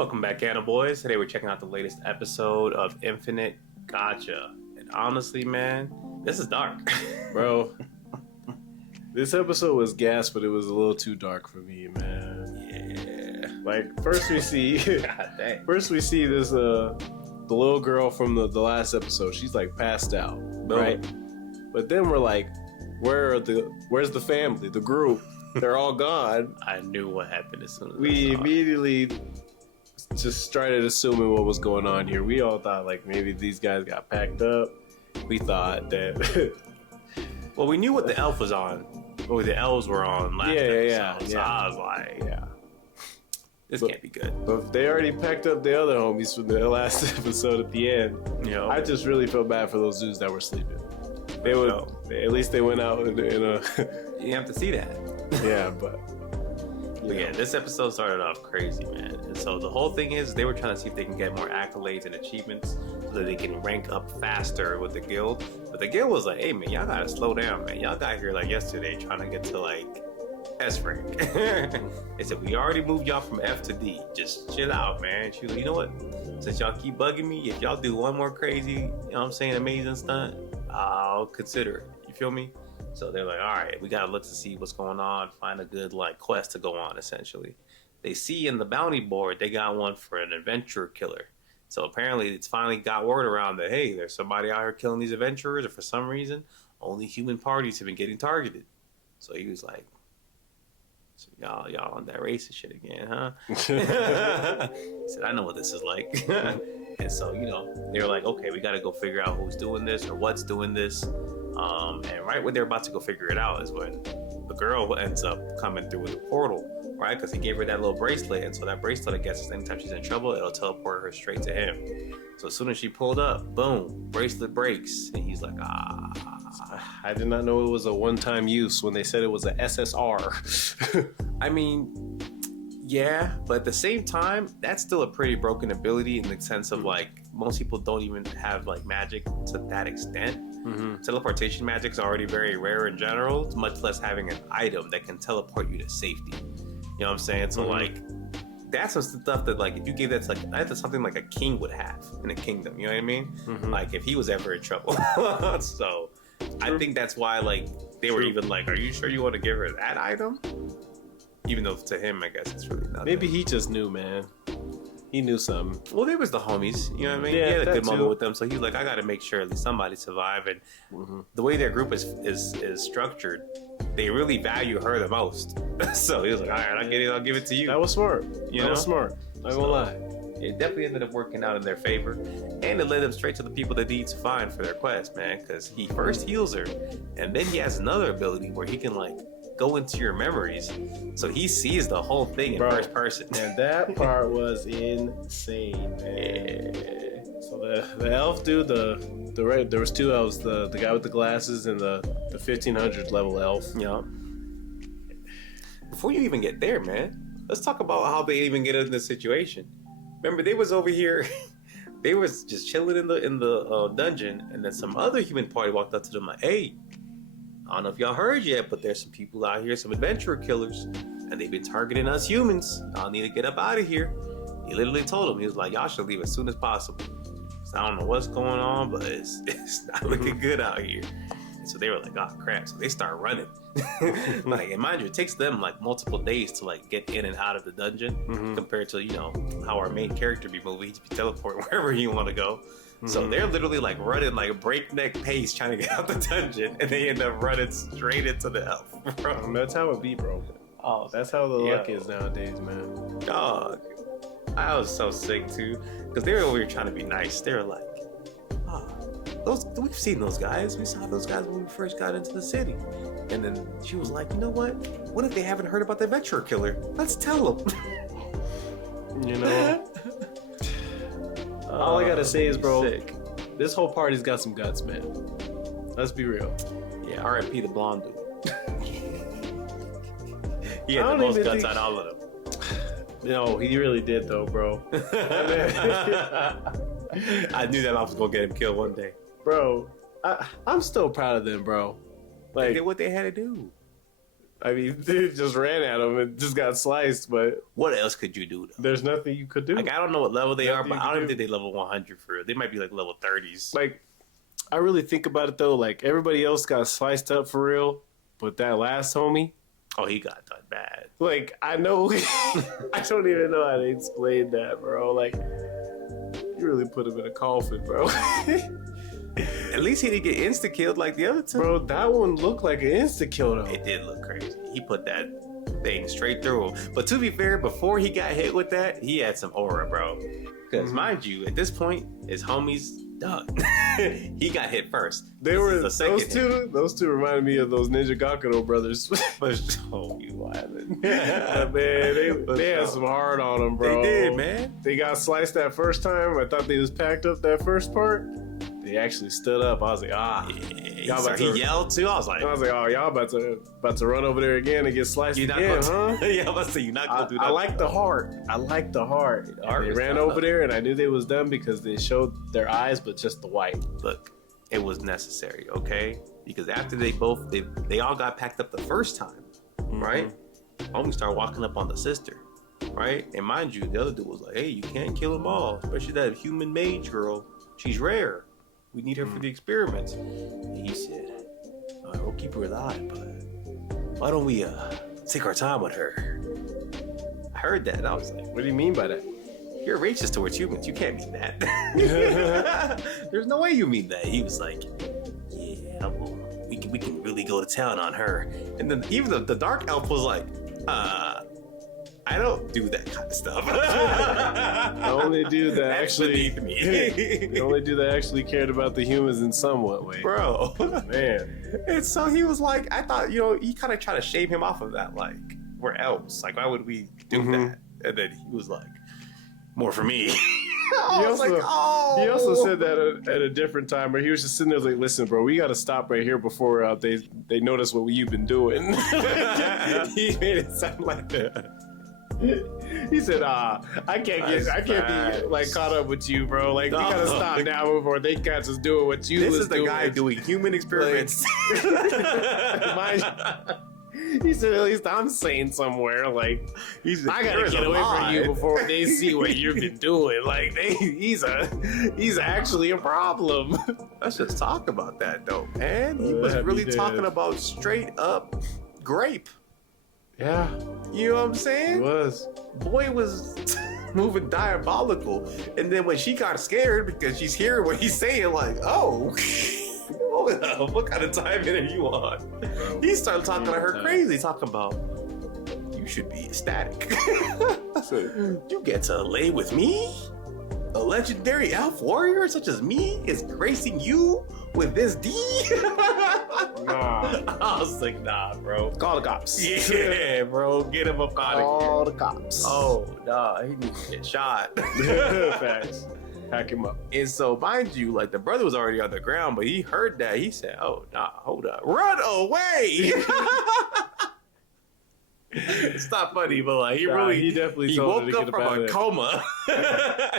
Welcome back, Anna Boys. Today we're checking out the latest episode of Infinite Gacha. And honestly, man, this is dark. Bro, this episode was gas, but it was a little too dark for me, man. Yeah. Like, first we see God dang. first we see this the little girl from the last episode. She's like passed out, right? But then we're like, where's the family, the group? They're all gone. I knew what happened as soon as We I saw it. immediately just started assuming what was going on here. We all thought like maybe these guys got packed up. We thought that Well, we knew what the elf was on. Or the elves were on last episode. So I was like, this can't be good. But they already packed up the other homies from the last episode at the end. You know? I just really felt bad for those dudes that were sleeping. They would, at least they went out in a You have to see that. yeah, but Yeah, this episode started off crazy, man. And so the whole thing is they were trying to see if they can get more accolades and achievements so that they can rank up faster with the guild. But the guild was like, hey, man, y'all gotta slow down, man. Y'all got here like yesterday trying to get to like S rank. They said, we already moved y'all from F to D. Just chill out, man. She was like, you know what? Since y'all keep bugging me, if y'all do one more crazy, you know what I'm saying, amazing stunt, I'll consider it. You feel me? So they're like, all right, we gotta look to see what's going on, find a good like quest to go on, essentially. They see in the bounty board, they got one for an adventurer killer. So apparently it's finally got word around that, hey, there's somebody out here killing these adventurers, or for some reason, only human parties have been getting targeted. So he was like, so y'all on that racist shit again, huh? He said, I know what this is like. And so, you know, they were like, okay, we gotta go figure out who's doing this or what's doing this. And right when they're about to go figure it out is when the girl ends up coming through with the portal, right? Because he gave her that little bracelet, and so that bracelet, I guess, anytime she's in trouble, it'll teleport her straight to him. So as soon as she pulled up, boom, bracelet breaks, and he's like, I did not know it was a one-time use when they said it was a SSR. I mean, yeah, but at the same time, that's still a pretty broken ability in the sense of like most people don't even have like magic to that extent. Mm-hmm. Teleportation magic is already very rare in general, much less having an item that can teleport you to safety. You know what I'm saying? So like, that's some stuff that like if you gave that to like that's something like a king would have in a kingdom. You know what I mean? Mm-hmm. Like if he was ever in trouble. So I think that's why like they were even like, are you sure you want to give her that item? Even though to him, I guess it's really nothing. Maybe he just knew, man. He knew something. Well, there was the homies, you know what I mean? Yeah, he had a good that moment too. with them, so he's like, I gotta make sure at least somebody survive. And the way their group is structured, they really value her the most. So he was like, all right, I'll give it to you. That was smart. You that know? was smart. Not gonna lie. It definitely ended up working out in their favor, and it led them straight to the people they need to find for their quest, man. Because he first heals her, and then he has another ability where he can like go into your memories, so he sees the whole thing in first person. And that part was insane, man. Yeah. So the elf dude, there was two elves, the guy with the glasses and the 1500 level elf. Yeah. Before you even get there, man, let's talk about how they even get in this situation. Remember, they was over here, they was just chilling in the dungeon, and then some other human party walked up to them like, hey, I don't know if y'all heard yet, but there's some people out here, some adventurer killers, and they've been targeting us humans. Y'all need to get up out of here. He literally told them, he was like, y'all should leave as soon as possible. So I don't know what's going on, but it's not looking good out here. And so they were like, oh crap. So they start running. Like, and mind you, it takes them like multiple days to like get in and out of the dungeon compared to, you know, how our main character be moving. He just be teleporting wherever you want to go. So they're literally like running like a breakneck pace trying to get out the dungeon, and they end up running straight into the elf. Bro. That's how it be, bro. Oh, That's how the luck is nowadays, man. dog. I was so sick too, because they were over here trying to be nice. They were like, we've seen those guys. We saw those guys when we first got into the city. And then she was like, you know what? What if they haven't heard about the adventurer killer? Let's tell them. You know? All I gotta say is, bro, sick. This whole party's got some guts, man. Let's be real. Yeah, R.I.P. the blonde dude. He had I the don't most even guts think- out of all of them. No, he really did, though, bro. I knew that I was gonna get him killed one day. Bro, I'm still proud of them, bro. They Like, did what they had to do. I mean, dude just ran at him and just got sliced, but What else could you do, though? there's nothing you could do. Like, I don't know what level they are, Nothing but you I can don't even do. think they level 100 for real. They might be like level 30s. Like, I really think about it though. Like, everybody else got sliced up for real, but that last homie, Oh, he got done bad. like, I know, I don't even know how to explain that, bro. Like, you really put him in a coffin, bro. At least he didn't get insta-killed like the other two. Bro, that one looked like an insta-kill though. It did look crazy. He put that thing straight through him. But to be fair, before he got hit with that, he had some aura, bro. Because mind you, at this point, his homie's done. He got hit first. They This were is the second those two. Those two reminded me of those Ninja Gakudo brothers. Oh, you wildin'. Man, they had some hard on them, bro. They did, man. They got sliced that first time. I thought they was packed up that first part. They actually stood up. I was like, He yelled too. I was like, oh, y'all about to run over there again and get sliced you're not again, gonna, huh? yeah, I'm about to say, you're not gonna do that. I like the heart. I like the heart. Heart They was ran tough. over there, and I knew they was done because they showed their eyes, but just the white. Look, it was necessary, okay? Because after they all got packed up the first time, right? Homie started walking up on the sister, right? And mind you, the other dude was like, hey, you can't kill them all, especially that human mage girl. She's rare. We need her for the experiments. And he said, all right, we'll keep her alive, but why don't we take our time with her? I heard that, and I was like, What do you mean by that? you're racist towards humans. You can't mean that. There's no way you mean that. He was like, yeah, well, we can really go to town on her. And then even the dark elf was like, I don't do that kind of stuff. The only dude that That's actually beneath me. the only dude that actually cared about the humans in somewhat way. Bro. Man. And so he was like, I thought, he kind of tried to shave him off of that. Like, where else? Like, why would we do that? And then he was like, more for me. I was like, oh. He also said that at a different time where he was just sitting there like, listen, bro, we got to stop right here before they notice what you've been doing. He made it sound like that. He said, I can't be like caught up with you, bro. Like, we gotta stop now before they catch us doing what you This was is the doing. guy doing human experiments. He said, at least I'm sane somewhere. Like, I gotta "Yours get away from alive." you before they see what you've been doing. Like, he's actually a problem. Let's just talk about that, though, man. He was That'd be really dead. talking about straight up grape. Yeah, You know what I'm he saying? was. Boy was moving diabolical. And then when she got scared because she's hearing what he's saying, like, oh, hold up, what kind of timing are you on? He started talking to her crazy, talking about, you should be ecstatic. You get to lay with me? A legendary elf warrior such as me is gracing you with this D? Nah. I was like, nah, bro. Call the cops. Yeah, bro. Get him up out of here. Call the cops. Oh, nah, he needs to get shot. Facts. Pack him up. And so, mind you, like, the brother was already on the ground, but he heard that. He said, oh, nah, hold up. Run away! It's not funny, but, like, he definitely he told her woke to up get from up out a of there. coma.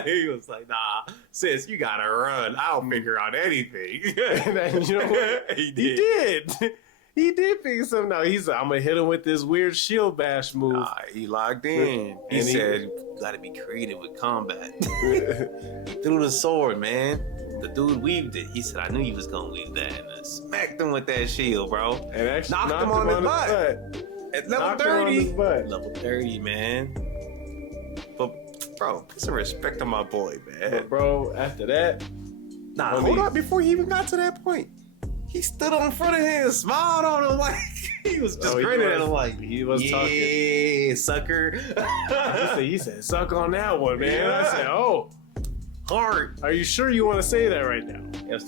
He was like, nah, sis, you gotta run. I'll figure out anything. And then, you know what? He He did. He did figure something out. He's like, I'm gonna hit him with this weird shield bash move. Nah, he locked in. He And he- said, you gotta be creative with combat. He threw the sword, man. The dude weaved it. He said, I knew you was gonna weave that. And I smacked him with that shield, bro. And actually Knocked him on his butt. At level Knocked him on his 30. butt. Level 30, man. But, bro, put some respect on my boy, man. But bro, after that, Nah, I hold mean- on. Before he even got to that point, he stood on front of him and smiled on him like he was just he grinning was- at him like, he was yeah, talking. sucker. he said, suck on that one, man. I said, oh, Hard. are you sure you want to say that right now? Yes,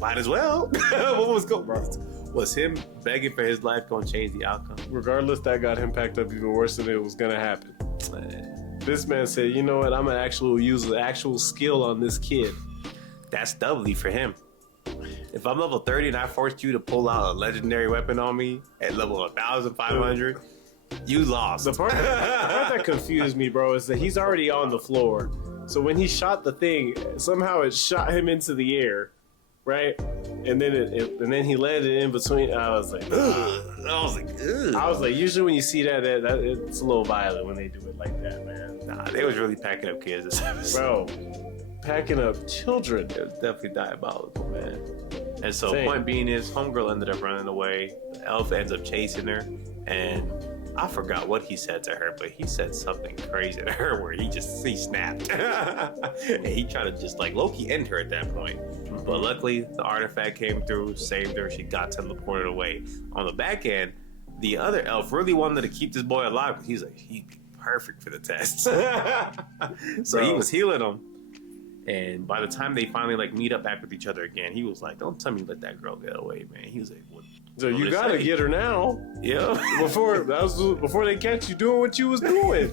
might as well. What was going on? Was him begging for his life going to change the outcome? Regardless, that got him packed up even worse than it was gonna happen. This man said, you know what, I'm gonna use the actual skill on this kid. That's doubly for him. If I'm level 30 and I forced you to pull out a legendary weapon on me at level 1,500, you lost. The part that confused me, bro, is that he's already on the floor. So when he shot the thing, somehow it shot him into the air, right? and then he landed in between. I was like, ugh. I was like, usually when you see that it's a little violent when they do it like that, man. Nah, they was really packing up kids this episode. Bro, packing up children. It was definitely diabolical, man. And so, Same. point being is, homegirl ended up running away. The elf ends up chasing her, and I forgot what he said to her, but he said something crazy to her where he snapped. And he tried to just like low-key end her at that point. But luckily, the artifact came through, saved her. She got teleported away. On the back end, the other elf really wanted to keep this boy alive, but he's like, he'd be perfect for the test. So he was healing him. And by the time they finally like meet up back with each other again, he was like, "Don't tell me you let that girl get away, man." He was like, "What?" So you gotta get her now. Yeah. Before they catch you doing what you was doing.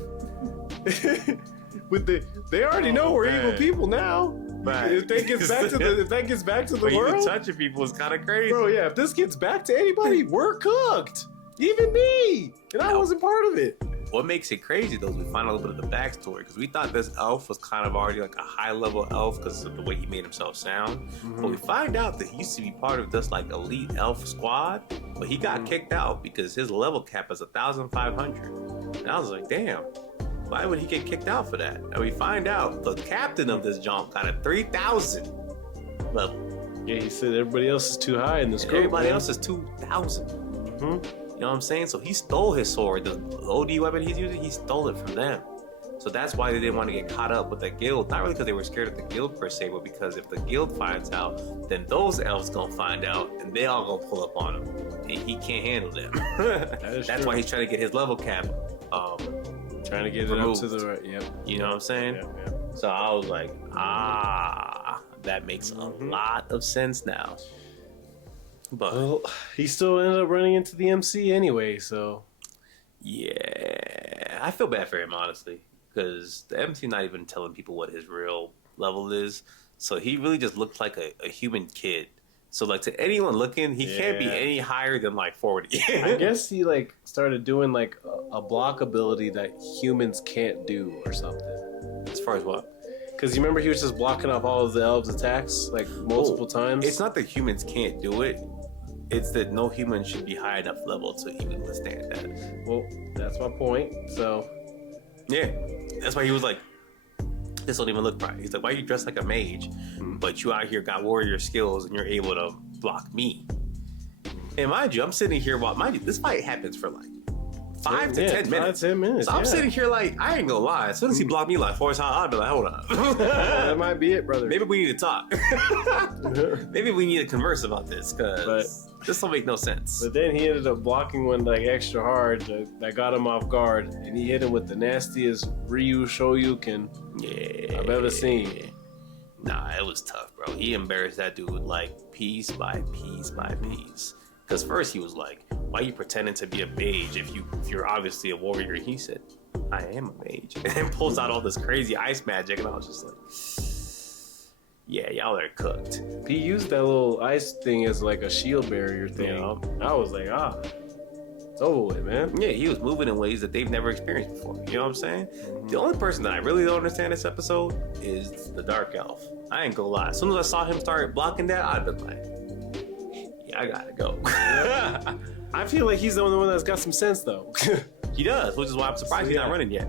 They already know we're evil people now. Right. If that gets back to the but world, even touching people is kind of crazy, bro. Yeah, if this gets back to anybody, we're cooked. Even me, and I wasn't part of it. What makes it crazy though is we find a little bit of the backstory, because we thought this elf was kind of already like a high level elf because of the way he made himself sound. But we find out that he used to be part of this like elite elf squad, but he got kicked out because his level cap is 1,500. And I was like, damn, why would he get kicked out for that? And we find out the captain of this jump got a 3,000 level. Yeah, he said everybody else is too high in this group. Everybody else is 2,000. You know what I'm saying? So he stole his sword. The OD weapon he's using, he stole it from them. So that's why they didn't want to get caught up with the guild. Not really because they were scared of the guild per se, but because if the guild finds out, then those elves gonna find out, and they all gonna pull up on him. And he can't handle them. That's why he's trying to get his level cap trying to get removed. it up to the right. Yep. You know what I'm saying? Yeah. So I was like, that makes a lot of sense now. But well, he still ended up running into the MC anyway, so yeah, I feel bad for him honestly, because the MC not even telling people what his real level is, so he really just looked like a human kid. So like to anyone looking, he can't be any higher than like 40. I guess he like started doing like a block ability that humans can't do or something. As far as what? Because you remember he was just blocking off all of the elves' attacks like multiple times. It's not that humans can't do it. It's that no human should be high enough level to even withstand that. Well, that's my point. So, yeah, that's why he was like, "This don't even look right." He's like, "Why are you dressed like a mage, but you out here got warrior skills and you're able to block me?" And mind you, I'm sitting here this fight happens for like 5 to 10 minutes. 5 to 10 minutes. So I'm sitting here like, I ain't gonna lie. As soon as he blocked me like 4 times, I'd be like, hold up. That might be it, brother. Maybe we need to talk. Maybe we need to converse about this, because this don't make no sense. But then he ended up blocking one like extra hard that got him off guard, and he hit him with the nastiest Ryu Shoryuken I've ever seen. Nah, it was tough, bro. He embarrassed that dude like piece by piece by piece. Because first he was like, "Why are you pretending to be a mage if you're obviously a warrior?" He said, "I am a mage," and then pulls out all this crazy ice magic, and I was just like, "Yeah, y'all are cooked." He used that little ice thing as like a shield barrier thing. I was like, it's over with, man. Yeah, he was moving in ways that they've never experienced before. You know what I'm saying? The only person that I really don't understand this episode is the Dark Elf. I ain't gonna lie. As soon as I saw him start blocking that, I'd been like, I gotta go. I feel like he's the only one that's got some sense, though. He does, which is why I'm surprised he's not running yet.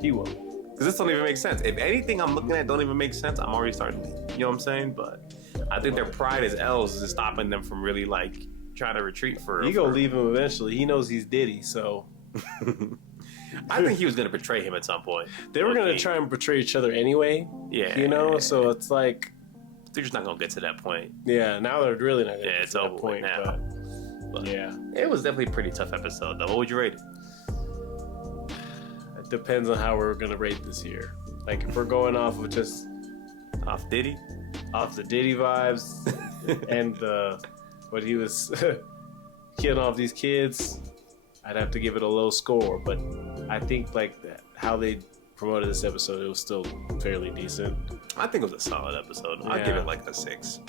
He will. Because this don't even make sense. If anything I'm looking at don't even make sense, I'm already starting to leave. You know what I'm saying? But I think their pride as elves is stopping them from really like trying to retreat for. He gonna leave him eventually. He knows he's Diddy, so. I think he was gonna betray him at some point. They were gonna try and betray each other anyway. Yeah. You know, so it's like. They're just not gonna get to that point. Yeah, now they're really not gonna get it's to over that point now. But yeah. It was definitely a pretty tough episode though. What would you rate it? It depends on how we're gonna rate this year. Like if we're going off of just off Diddy? Off the Diddy vibes and what he was killing off these kids, I'd have to give it a low score. But I think like how they promoted this episode, it was still fairly decent. I think it was a solid episode. I'd give it like a 6.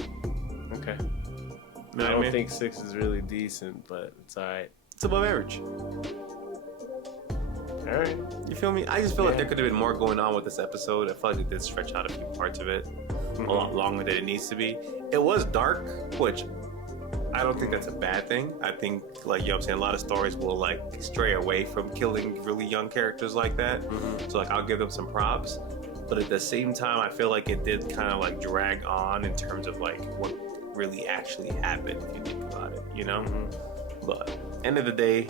Okay. You know I don't think 6 is really decent, but it's alright. It's above average. All All right. You feel me? I just feel like there could have been more going on with this episode. I feel like they did stretch out a few parts of it a lot longer than it needs to be. It was dark, which I don't think that's a bad thing. I think, like, you know what I'm saying, a lot of stories will, like, stray away from killing really young characters like that. So, like, I'll give them some props. But at the same time, I feel like it did kind of, like, drag on in terms of, like, what really actually happened, if you think about it, you know? But end of the day,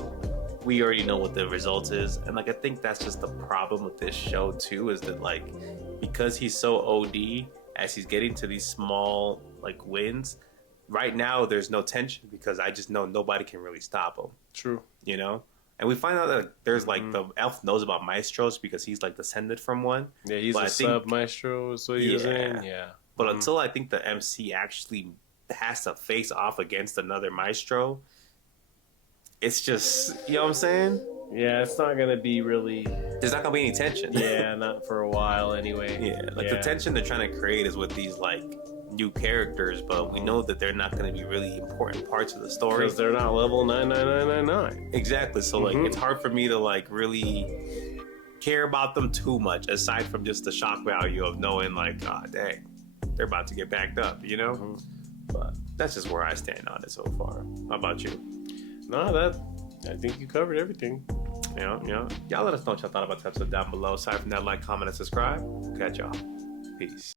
we already know what the result is. And, like, I think that's just the problem with this show, too, is that, like, because he's so OD, as he's getting to these small, like, wins, right now there's no tension because I just know nobody can really stop him. True. You know? And we find out that there's like the elf knows about maestros because he's like descended from one. Yeah, he's a sub maestro, is what he was in. Yeah. But until I think the MC actually has to face off against another maestro, it's just, you know what I'm saying? Yeah, it's not gonna be really. There's not gonna be any tension. Yeah, not for a while anyway. Yeah, like the tension they're trying to create is with these like new characters, but we know that they're not going to be really important parts of the story because they're not level 99999. Exactly. So like it's hard for me to like really care about them too much, aside from just the shock value of knowing like, oh dang, they're about to get backed up, you know. But that's just where I stand on it so far. How about you? No, I think you covered everything. Yeah. Y'all let us know what y'all thought about the episode down below. Aside from that, like, comment, and subscribe. Catch y'all. Peace.